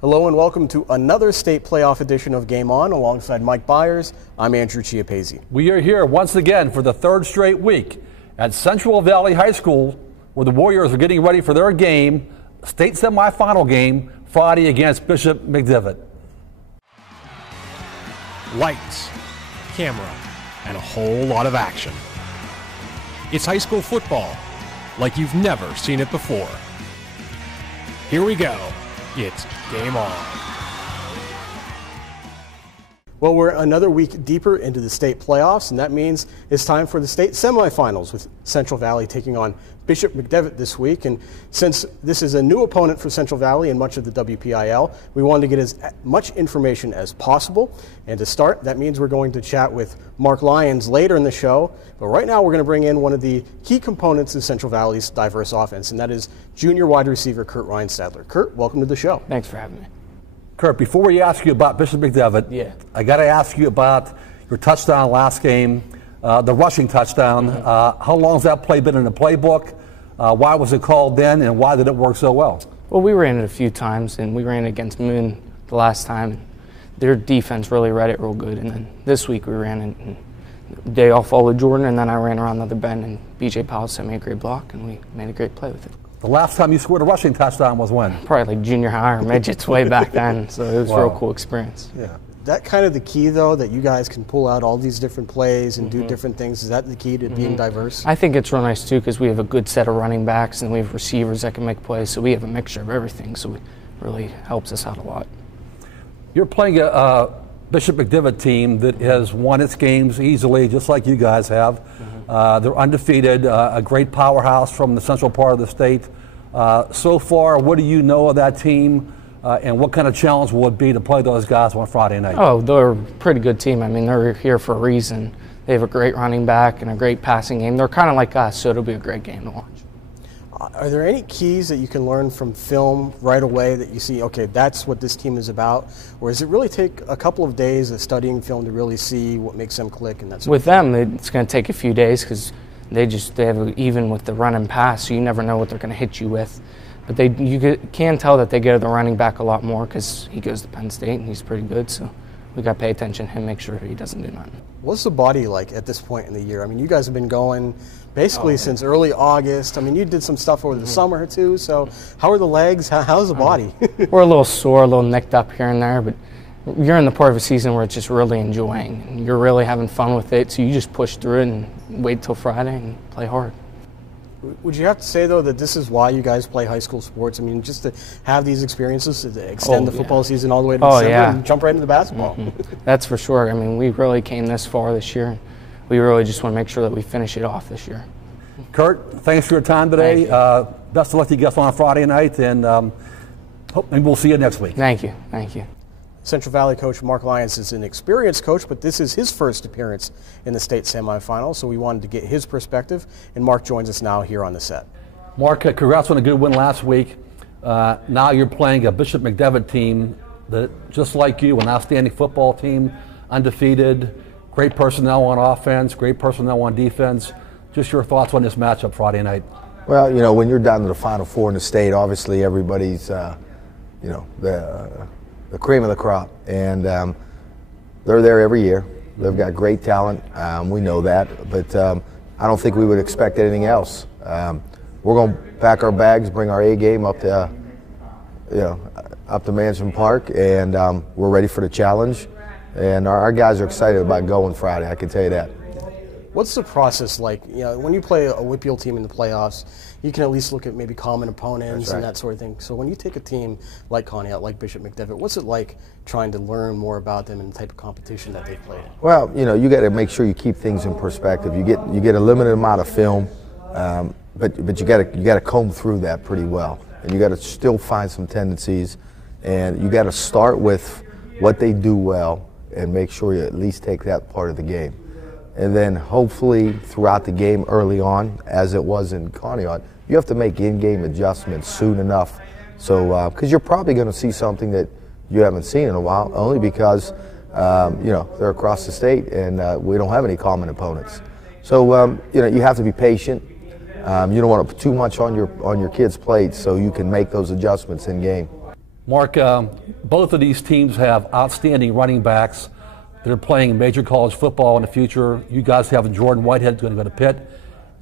Hello and welcome to another state playoff edition of Game On. Alongside Mike Bires, I'm Andrew Chiappazzi. We are here once again for the third straight week at Central Valley High School, where the Warriors are getting ready for their game, state semifinal game, Friday against Bishop McDevitt. Lights, camera, and a whole lot of action. It's high school football like you've never seen it before. Here we go. It's Game On. Well, we're another week deeper into the state playoffs, and that means it's time for the state semifinals, with Central Valley taking on Bishop McDevitt this week. And since this is a new opponent for Central Valley and much of the WPIAA, we wanted to get as much information as possible. And to start, that means we're going to chat with Mark Lyons later in the show. But right now, we're going to bring in one of the key components of Central Valley's diverse offense, and that is junior wide receiver Kurt Reinstadler. Kurt, welcome to the show. Thanks for having me. Kurt, before we ask you about Bishop McDevitt, I got to ask you about your touchdown last game, the rushing touchdown. How long has that play been in the playbook? Why was it called then, and why did it work so well? Well, we ran it a few times, and we ran it against Moon the last time. Their defense really read it real good, and then this week we ran it. And the day off followed Jordan, and then I ran around the other bend, and BJ Powell sent me a great block, and we made a great play with it. The last time you scored a rushing touchdown was when? Probably like junior high or midgets way back then, so it was a real cool experience. Yeah. That kind of the key, though, that you guys can pull out all these different plays and do different things. Is that the key to being diverse? I think it's real nice, too, because we have a good set of running backs, and we have receivers that can make plays, so we have a mixture of everything, so it really helps us out a lot. You're playing a Bishop McDevitt team that has won its games easily, just like you guys have. They're undefeated, a great powerhouse from the central part of the state. So far, what do you know of that team, and what kind of challenge will it be to play those guys on Friday night? Oh, they're a pretty good team. I mean, they're here for a reason. They have a great running back and a great passing game. They're kind of like us, so it'll be a great game to watch. Are there any keys that you can learn from film right away that you see, okay, that's what this team is about? Or does it really take a couple of days of studying film to really see what makes them click and that sort With them, it's going to take a few days because they have even with the run and pass, so you never know what they're going to hit you with. But you can tell that they go to the running back a lot more because he goes to Penn State and he's pretty good. So we got to pay attention to him, make sure he doesn't do nothing. What's the body like at this point in the year? I mean, you guys have been going basically since early August. I mean, you did some stuff over the summer too. So how are the legs? How's the body? We're a little sore, a little nicked up here and there, but you're in the part of a season where it's just really enjoying. You're really having fun with it, so you just push through it and wait till Friday and play hard. Would you have to say, though, that this is why you guys play high school sports? I mean, just to have these experiences, to extend the football season all the way to December and jump right into basketball. That's for sure. I mean, we really came this far this year. We really just want to make sure that we finish it off this year. Kurt, thanks for your time today. Best of luck to you guys on Friday night, and maybe we'll see you next week. Thank you. Thank you. Central Valley coach Mark Lyons is an experienced coach, but this is his first appearance in the state semifinals, so we wanted to get his perspective, and Mark joins us now here on the set. Mark, congrats on a good win last week. Now you're playing a Bishop McDevitt team that, just like you, an outstanding football team, undefeated, great personnel on offense, great personnel on defense. Just your thoughts on this matchup Friday night. Well, you know, when you're down to the Final Four in the state, obviously everybody's, the cream of the crop, and they're there every year. They've got great talent. We know that, but I don't think we would expect anything else. We're going to pack our bags, bring our A game up to, up to Mansion Park, and we're ready for the challenge. And our guys are excited about going Friday. I can tell you that. What's the process like? You know, when you play a Whitfield team in the playoffs, you can at least look at maybe common opponents and that sort of thing. So when you take a team like Conneaut, like Bishop McDevitt, what's it like trying to learn more about them and the type of competition that they played? Well, you know, you got to make sure you keep things in perspective. You get a limited amount of film, but you got to comb through that pretty well, and you got to still find some tendencies, and you got to start with what they do well and make sure you at least take that part of the game. And then hopefully throughout the game early on, as it was in Conneaut, you have to make in-game adjustments soon enough. So, because you're probably going to see something that you haven't seen in a while, only because, they're across the state and we don't have any common opponents. So, you have to be patient. You don't want to put too much on your kids' plates so you can make those adjustments in game. Mark, both of these teams have outstanding running backs that are playing major college football in the future. You guys have Jordan Whitehead who's going to go to Pitt.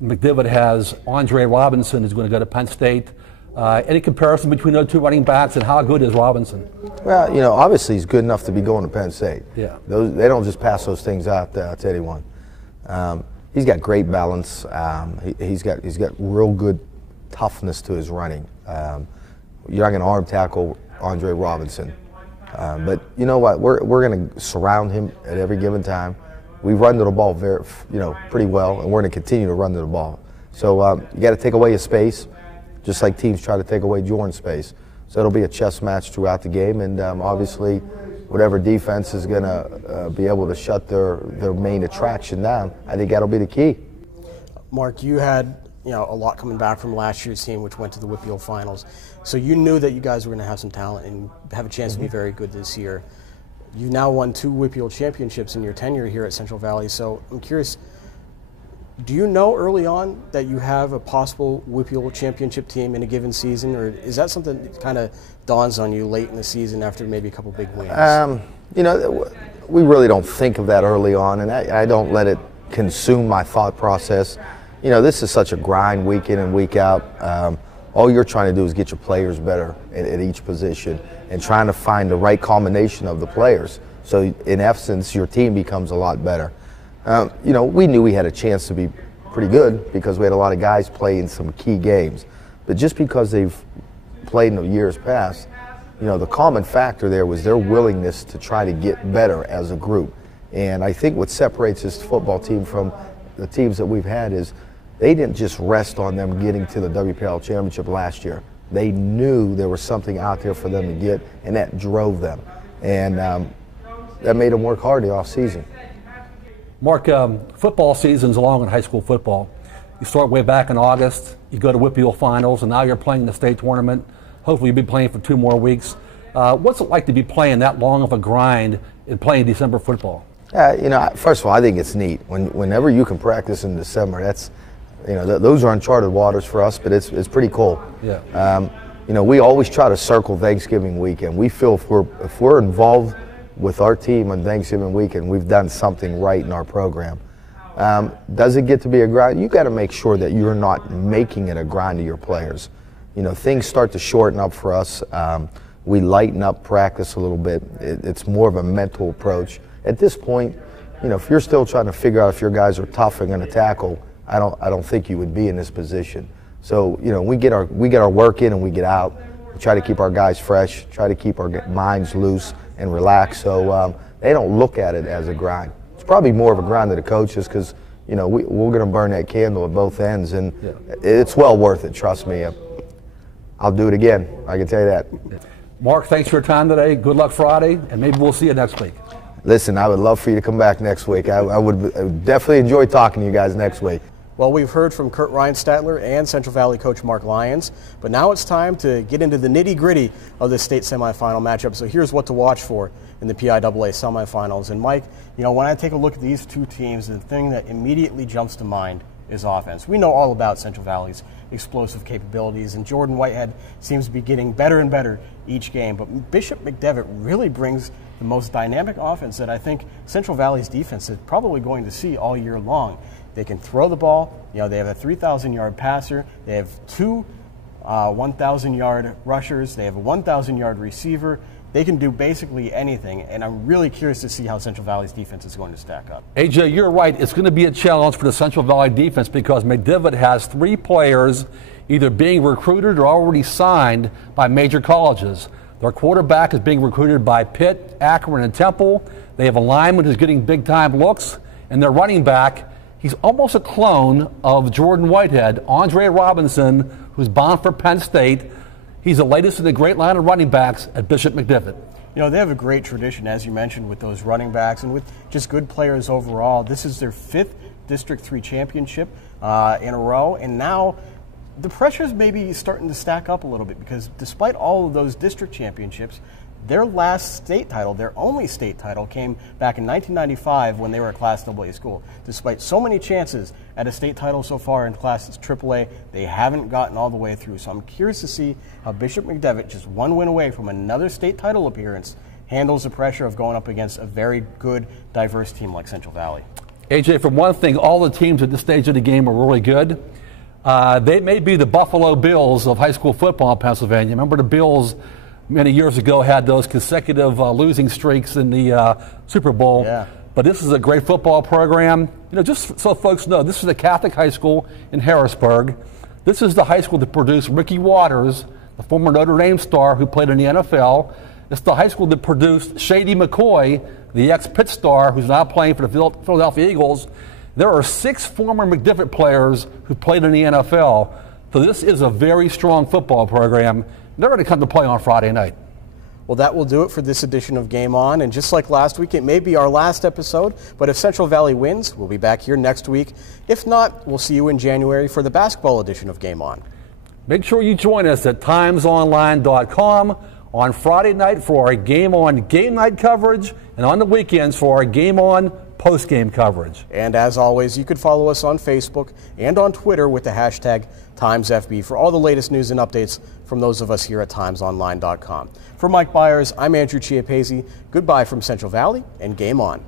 McDevitt has Andre Robinson who's going to go to Penn State. Any comparison between those two running backs, and how good is Robinson? Well, you know, obviously he's good enough to be going to Penn State. Yeah. They don't just pass those things out to anyone. He's got great balance. He's got real good toughness to his running. You're not going to arm tackle Andre Robinson. But you know what? We're going to surround him at every given time. We run to the ball pretty well, and we're going to continue to run to the ball. So you got to take away his space, just like teams try to take away Jordan's space. So it'll be a chess match throughout the game, and obviously, whatever defense is going to be able to shut their main attraction down, I think that'll be the key. Mark, you had a lot coming back from last year's team, which went to the WPIAL finals. So you knew that you guys were going to have some talent and have a chance to be very good this year. You've now won 2 WPIAL championships in your tenure here at Central Valley. So I'm curious, do you know early on that you have a possible WPIAL championship team in a given season, or is that something that kind of dawns on you late in the season after maybe a couple big wins? We really don't think of that early on, and I don't let it consume my thought process. This is such a grind week in and week out. All you're trying to do is get your players better at each position and trying to find the right combination of the players. So in essence, your team becomes a lot better. We knew we had a chance to be pretty good because we had a lot of guys play in some key games. But just because they've played in the years past, the common factor there was their willingness to try to get better as a group. And I think what separates this football team from the teams that we've had is they didn't just rest on them getting to the WPIAL championship last year. They knew there was something out there for them to get, and that drove them. And that made them work hard the offseason. Mark, football season's long in high school football. You start way back in August, you go to WPIAL finals, and now you're playing the state tournament. Hopefully you'll be playing for 2 more weeks. What's it like to be playing that long of a grind and playing December football? First of all, I think it's neat. Whenever you can practice in December, that's, those are uncharted waters for us, but it's pretty cool. Yeah. We always try to circle Thanksgiving weekend. We feel if we're involved with our team on Thanksgiving weekend, we've done something right in our program. Does it get to be a grind? You got to make sure that you're not making it a grind to your players. Things start to shorten up for us. We lighten up practice a little bit. It's more of a mental approach. At this point, if you're still trying to figure out if your guys are tough and going to tackle, I don't think you would be in this position. So we get our work in and we get out. We try to keep our guys fresh, try to keep our minds loose and relaxed, so they don't look at it as a grind. It's probably more of a grind to the coaches because we're going to burn that candle at both ends, and it's well worth it. Trust me. I'll do it again. I can tell you that. Mark, thanks for your time today. Good luck Friday, and maybe we'll see you next week. Listen, I would love for you to come back next week. I would definitely enjoy talking to you guys next week. Well, we've heard from Kurt Reinstadler and Central Valley coach Mark Lyons, but now it's time to get into the nitty-gritty of the state semifinal matchup. So here's what to watch for in the PIAA semifinals. And Mike, when I take a look at these two teams, the thing that immediately jumps to mind is offense. We know all about Central Valley's explosive capabilities, and Jordan Whitehead seems to be getting better and better each game. But Bishop McDevitt really brings the most dynamic offense that I think Central Valley's defense is probably going to see all year long. They can throw the ball. They have a 3,000-yard passer. They have 2 1,000-yard rushers. They have a 1,000-yard receiver. They can do basically anything, and I'm really curious to see how Central Valley's defense is going to stack up. AJ, you're right. It's going to be a challenge for the Central Valley defense because McDevitt has 3 players either being recruited or already signed by major colleges. Their quarterback is being recruited by Pitt, Akron, and Temple. They have a lineman who's getting big-time looks, and their running back, he's almost a clone of Jordan Whitehead, Andre Robinson, who's bound for Penn State. He's the latest in the great line of running backs at Bishop McDevitt. They have a great tradition, as you mentioned, with those running backs and with just good players overall. This is their 5th District 3 championship in a row, and now the pressure's maybe starting to stack up a little bit because despite all of those district championships, Their last state title, their only state title, came back in 1995 when they were a Class AA school. Despite so many chances at a state title so far in Class AAA, they haven't gotten all the way through. So I'm curious to see how Bishop McDevitt, just one win away from another state title appearance, handles the pressure of going up against a very good, diverse team like Central Valley. AJ, for one thing, all the teams at this stage of the game are really good. They may be the Buffalo Bills of high school football in Pennsylvania. Remember the Bills many years ago had those consecutive losing streaks in the Super Bowl. Yeah. But this is a great football program. You know, just so folks know, this is a Catholic high school in Harrisburg. This is the high school that produced Ricky Waters, the former Notre Dame star who played in the NFL. It's the high school that produced Shady McCoy, the ex-Pitt star who's now playing for the Philadelphia Eagles. There are 6 former McDevitt players who played in the NFL. So this is a very strong football program. They're going to come to play on Friday night. Well, that will do it for this edition of Game On. And just like last week, it may be our last episode, but if Central Valley wins, we'll be back here next week. If not, we'll see you in January for the basketball edition of Game On. Make sure you join us at timesonline.com on Friday night for our Game On game night coverage and on the weekends for our Game On post-game coverage. And as always, you could follow us on Facebook and on Twitter with the hashtag TimesFB for all the latest news and updates from those of us here at timesonline.com. For Mike Bires, I'm Andrew Chiappazzi. Goodbye from Central Valley and Game On.